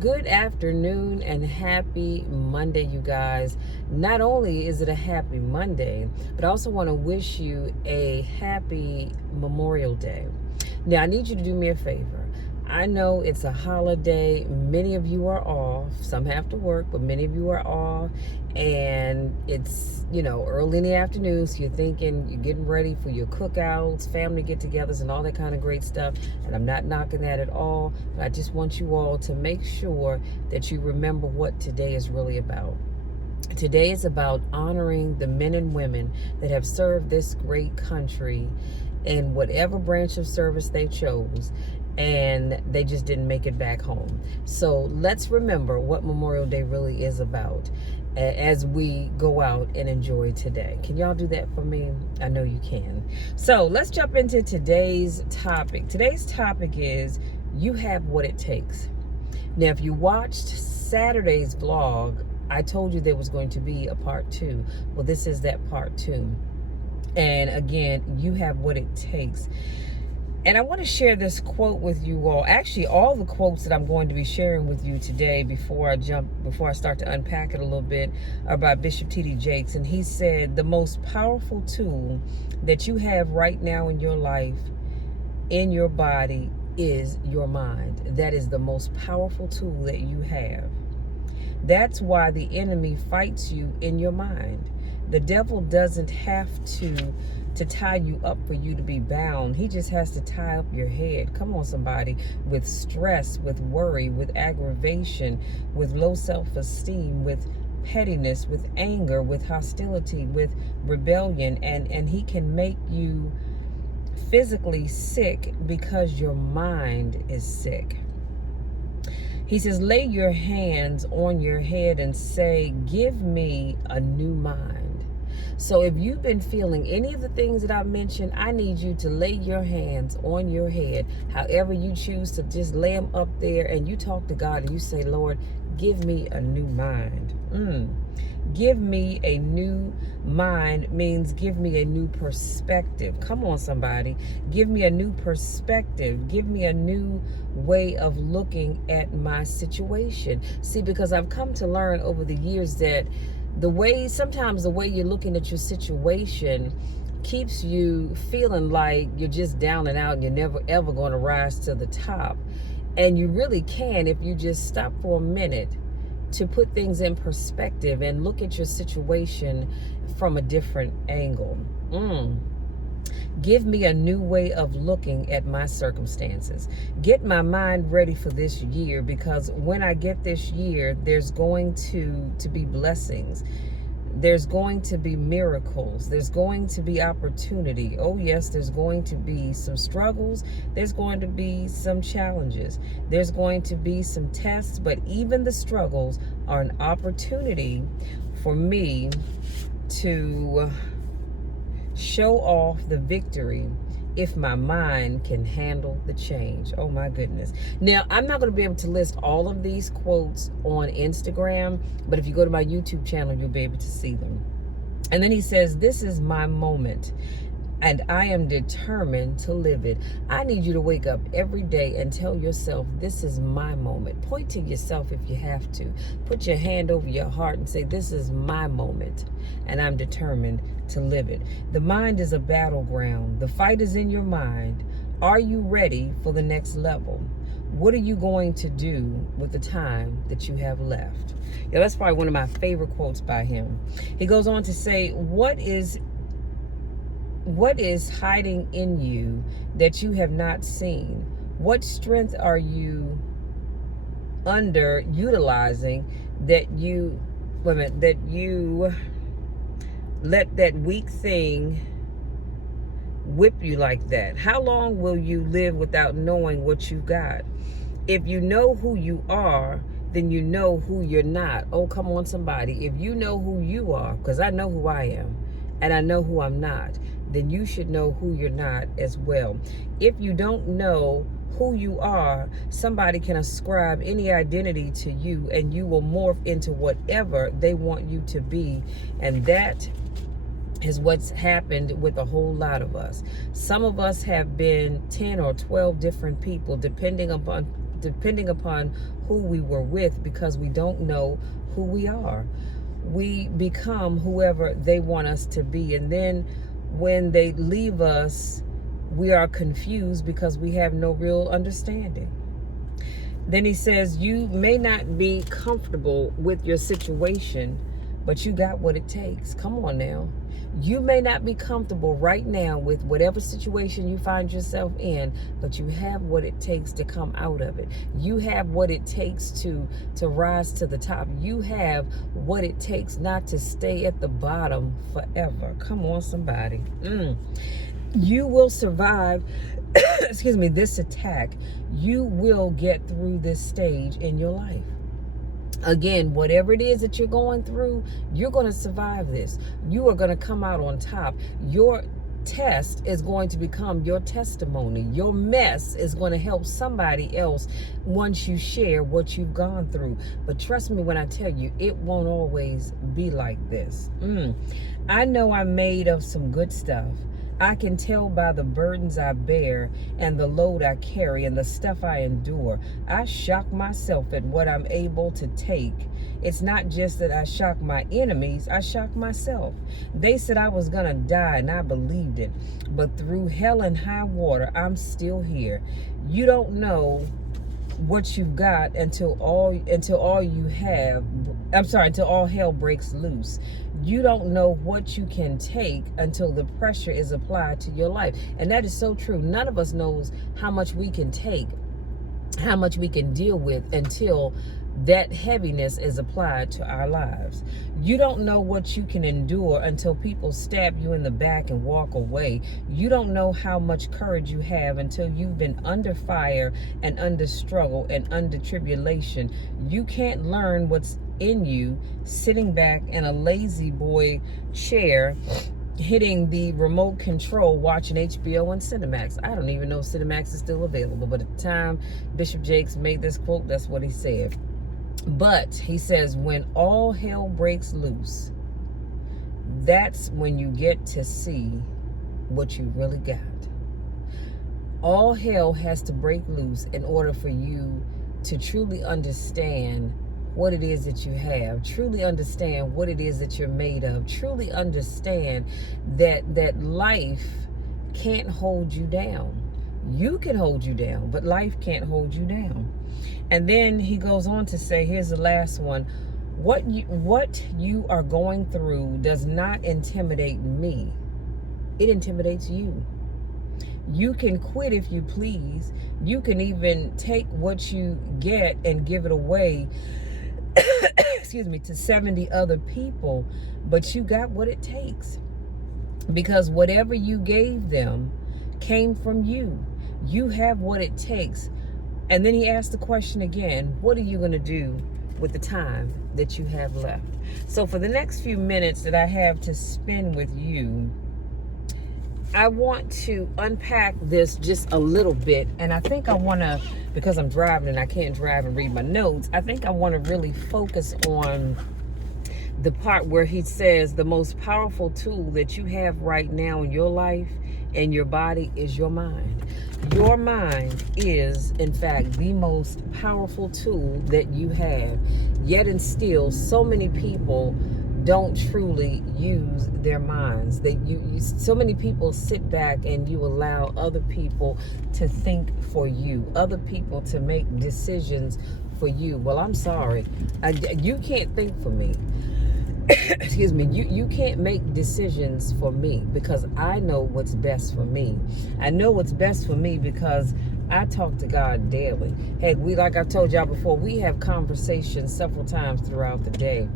Good afternoon and happy Monday, you guys. Not only is it a happy Monday, but I also want to wish you a happy Memorial Day. Now, I need you to do me a favor. I know it's a holiday. Many of you are off. Some have to work, but many of you are off. And it's, early in the afternoon, so you're thinking you're getting ready for your cookouts, family get-togethers, and all that kind of great stuff. And I'm not knocking that at all, but I just want you all to make sure that you remember what today is really about. Today is about honoring the men and women that have served this great country in whatever branch of service they chose, and they just didn't make it back home. So let's remember what Memorial Day really is about as we go out and enjoy today. Can y'all do that for me? I know you can. So let's jump into today's topic. Today's topic is you have what it takes. Now, if you watched Saturday's vlog, I told you there was going to be a part 2. Well, this is that part 2. And again, you have what it takes. And I want to share this quote with you all. Actually, all the quotes that I'm going to be sharing with you today before I start to unpack it a little bit are by Bishop T.D. Jakes. And he said, the most powerful tool that you have right now in your life, in your body, is your mind. That is the most powerful tool that you have. That's why the enemy fights you in your mind. The devil doesn't have to tie you up for you to be bound. He just has to tie up your head. Come on, somebody. With stress, with worry, with aggravation, with low self-esteem, with pettiness, with anger, with hostility, with rebellion. And he can make you physically sick because your mind is sick. He says, lay your hands on your head and say, give me a new mind. So if you've been feeling any of the things that I've mentioned, I need you to lay your hands on your head, however you choose to just lay them up there, and you talk to God and you say, Lord, give me a new mind. Give me a new mind means give me a new perspective. Come on, somebody. Give me a new perspective. Give me a new way of looking at my situation. See, because I've come to learn over the years that sometimes the way you're looking at your situation keeps you feeling like you're just down and out and you're never ever going to rise to the top. And you really can if you just stop for a minute to put things in perspective and look at your situation from a different angle. Give me a new way of looking at my circumstances. Get my mind ready for this year, because when I get this year, there's going to be blessings. There's going to be miracles. There's going to be opportunity. Oh yes, there's going to be some struggles. There's going to be some challenges. There's going to be some tests, but even the struggles are an opportunity for me to show off the victory if my mind can handle the change. Oh my goodness. Now, I'm not going to be able to list all of these quotes on Instagram, but if you go to my YouTube channel, you'll be able to see them. And then he says, this is my moment, and I am determined to live it. I need you to wake up every day and tell yourself, this is my moment. Point to yourself if you have to. Put your hand over your heart and say, this is my moment, and I'm determined to live it. The mind is a battleground. The fight is in your mind. Are you ready for the next level? What are you going to do with the time that you have left? Yeah, that's probably one of my favorite quotes by him. He goes on to say, what is hiding in you that you have not seen? What strength are you underutilizing that you let that weak thing whip you like that? How long will you live without knowing what you got? If you know who you are, then you know who you're not. Oh, come on, somebody. If you know who you are, because I know who I am, and I know who I'm not, then you should know who you're not as well. If you don't know who you are, somebody can ascribe any identity to you, and you will morph into whatever they want you to be. And that is what's happened with a whole lot of us. Some of us have been 10 or 12 different people, depending upon depending upon who we were with, because we don't know who we are. We become whoever they want us to be. And then when they leave us, we are confused because we have no real understanding. Then he says, you may not be comfortable with your situation, but you got what it takes. Come on now. You may not be comfortable right now with whatever situation you find yourself in, but you have what it takes to come out of it. You have what it takes to rise to the top. You have what it takes not to stay at the bottom forever. Come on, somebody. You will survive, excuse me, this attack. You will get through this stage in your life. Again, whatever it is that you're going through, you're going to survive this. You are going to come out on top. Your test is going to become your testimony. Your mess is going to help somebody else once you share what you've gone through. But trust me when I tell you, it won't always be like this. I know I'm made of some good stuff. I can tell by the burdens I bear and the load I carry and the stuff I endure. I shock myself at what I'm able to take. It's not just that I shock my enemies, I shock myself. They said I was gonna die and I believed it. But through hell and high water, I'm still here. You don't know what you've got until all hell breaks loose. You don't know what you can take until the pressure is applied to your life. And that is so true. None of us knows how much we can take, how much we can deal with until that heaviness is applied to our lives. You don't know what you can endure until people stab you in the back and walk away. You don't know how much courage you have until you've been under fire and under struggle and under tribulation. You can't learn what's in you sitting back in a lazy boy chair hitting the remote control watching HBO and Cinemax. I don't even know if Cinemax is still available, but at the time Bishop Jakes made this quote, that's what he said. But he says, when all hell breaks loose, that's when you get to see what you really got. All hell has to break loose in order for you to truly understand what it is that you have, truly understand what it is that you're made of, truly understand that life can't hold you down. You can hold you down, but life can't hold you down. And then he goes on to say, here's the last one. What you are going through does not intimidate me. It intimidates you. You can quit if you please. You can even take what you get and give it away, excuse me, to 70 other people. But you got what it takes. Because whatever you gave them came from you. You have what it takes. And then he asked the question again, what are you going to do with the time that you have left? So for the next few minutes that I have to spend with you, I want to unpack this just a little bit. And I think I want to, because I'm driving and I can't drive and read my notes, I think I want to really focus on the part where he says the most powerful tool that you have right now in your life and your body is your mind. Your mind is, in fact, the most powerful tool that you have. Yet and still, so many people don't truly use their minds. So many people sit back and you allow other people to think for you, other people to make decisions for you. Well, I'm sorry. You can't think for me. Excuse me, you can't make decisions for me because I know what's best for me. I know what's best for me because I talk to God daily. Hey, like I've told y'all before, we have conversations several times throughout the day.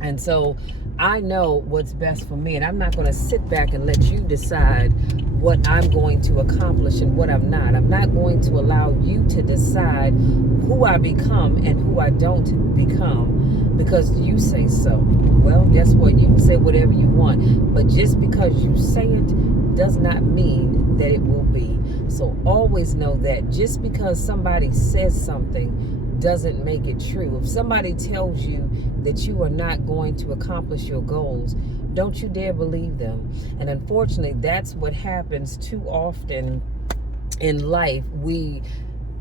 And so I know what's best for me, and I'm not going to sit back and let you decide what I'm going to accomplish and what I'm not. I'm not going to allow you to decide who I become and who I don't become because you say so. Well, guess what? You can say whatever you want, but just because you say it does not mean that it will be. So always know that just because somebody says something doesn't make it true. If somebody tells you that you are not going to accomplish your goals, don't you dare believe them. And unfortunately, that's what happens too often in life. We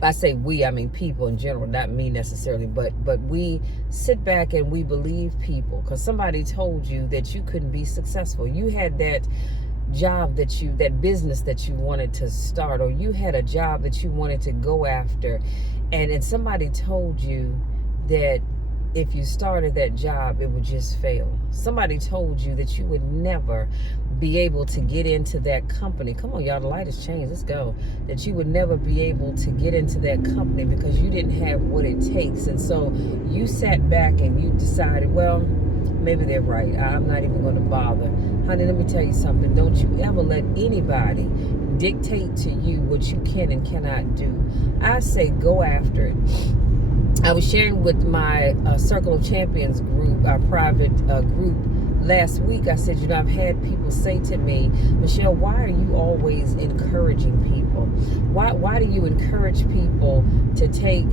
I say we, I mean people in general, not me necessarily, but we sit back and we believe people because somebody told you that you couldn't be successful. You had that job that business that you wanted to start, or you had a job that you wanted to go after, and somebody told you that if you started that job, it would just fail. Somebody told you that you would never be able to get into that company. Come on, y'all, the light has changed. Let's go. That you would never be able to get into that company because you didn't have what it takes. And so you sat back and you decided, well, maybe they're right. I'm not even going to bother. Honey, let me tell you something. Don't you ever let anybody dictate to you what you can and cannot do. I say go after it. I was sharing with my Circle of Champions group, our private group, last week. I said, I've had people say to me, Michelle, why are you always encouraging people? Why do you encourage people to take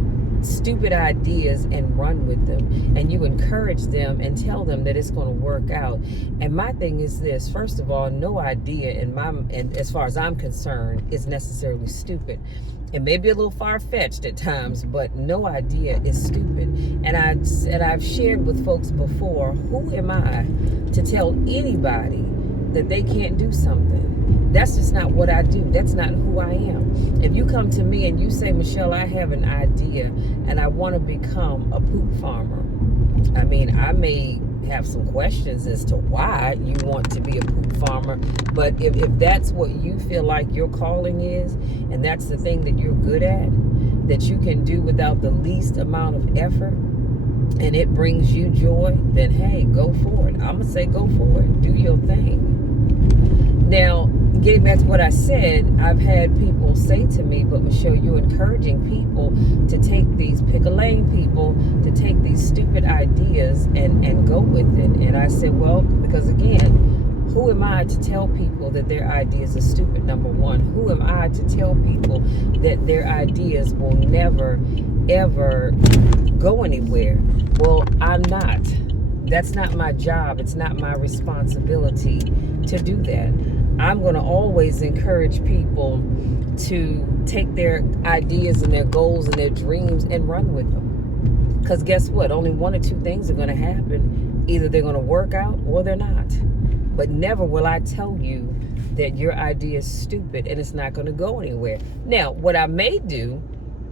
stupid ideas and run with them? And you encourage them and tell them that it's going to work out. And my thing is this: first of all, no idea and as far as I'm concerned is necessarily stupid. It may be a little far-fetched at times, but no idea is stupid. And I've shared with folks before, who am I to tell anybody that they can't do something? That's just not what I do. That's not who I am. If you come to me and you say, Michelle, I have an idea and I want to become a poop farmer, I mean, I may have some questions as to why you want to be a poop farmer, but if that's what you feel like your calling is, and that's the thing that you're good at, that you can do without the least amount of effort, and it brings you joy, then hey, go for it. I'm gonna say go for it. Do your thing. Now, getting back to what I said, I've had people say to me, but Michelle, you're encouraging people to take these, pick a lane people, to take these stupid ideas and go with it. And I said, well, because again, who am I to tell people that their ideas are stupid, number one? Who am I to tell people that their ideas will never, ever go anywhere? Well, I'm not. That's not my job. It's not my responsibility to do that. I'm going to always encourage people to take their ideas and their goals and their dreams and run with them. Because guess what? Only one or two things are going to happen. Either they're going to work out or they're not. But never will I tell you that your idea is stupid and it's not going to go anywhere. Now, what I may do,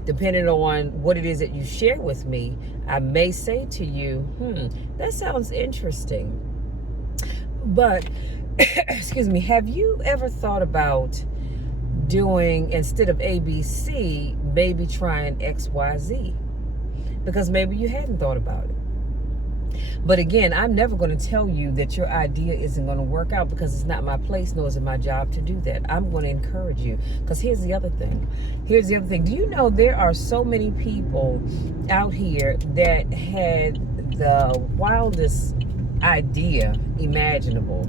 depending on what it is that you share with me, I may say to you, that sounds interesting. But, excuse me, have you ever thought about doing, instead of ABC, maybe trying XYZ? Because maybe you hadn't thought about it. But again, I'm never going to tell you that your idea isn't going to work out, because it's not my place, nor is it my job to do that. I'm going to encourage you. Because here's the other thing. Do you know there are so mmany people out here that had the wildest idea imaginable,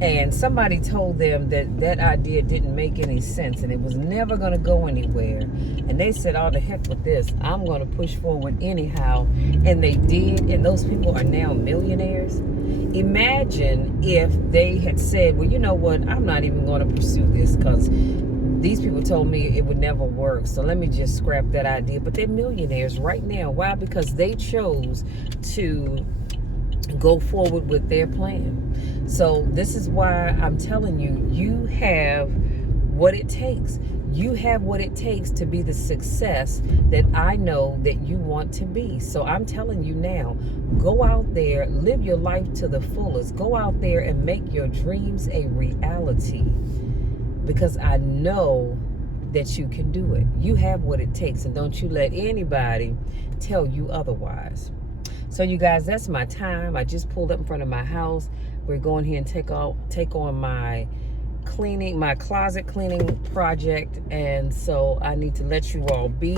and somebody told them that idea didn't make any sense and it was never going to go anywhere, and they said, oh, the heck with this, I'm going to push forward anyhow, and they did, and those people are now millionaires. Imagine if they had said, well, you know what, I'm not even going to pursue this because these people told me it would never work, so let me just scrap that idea. But they're millionaires right now. Why? Because they chose to go forward with their plan. So this is why I'm telling you, you have what it takes. You have what it takes to be the success that I know that you want to be. So I'm telling you now, go out there, live your life to the fullest. Go out there and make your dreams a reality, because I know that you can do it. You have what it takes, and don't you let anybody tell you otherwise. So you guys, that's my time. I just pulled up in front of my house. We're going here and take on my closet cleaning project, and so I need to let you all be.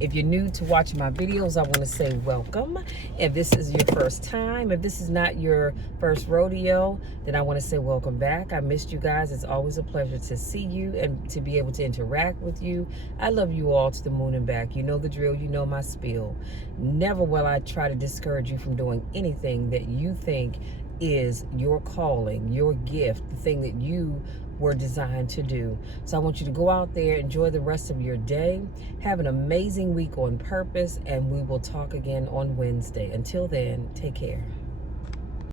If you're new to watching my videos, I want to say welcome. If this is your first time, if this is not your first rodeo, then I want to say welcome back. I missed you guys. It's always a pleasure to see you and to be able to interact with you. I love you all to the moon and back. You know the drill. You know my spiel. Never will I try to discourage you from doing anything that you think is your calling, your gift, the thing that you were designed to do. So I want you to go out there, enjoy the rest of your day, have an amazing week on purpose, and we will talk again on Wednesday. Until then, take care.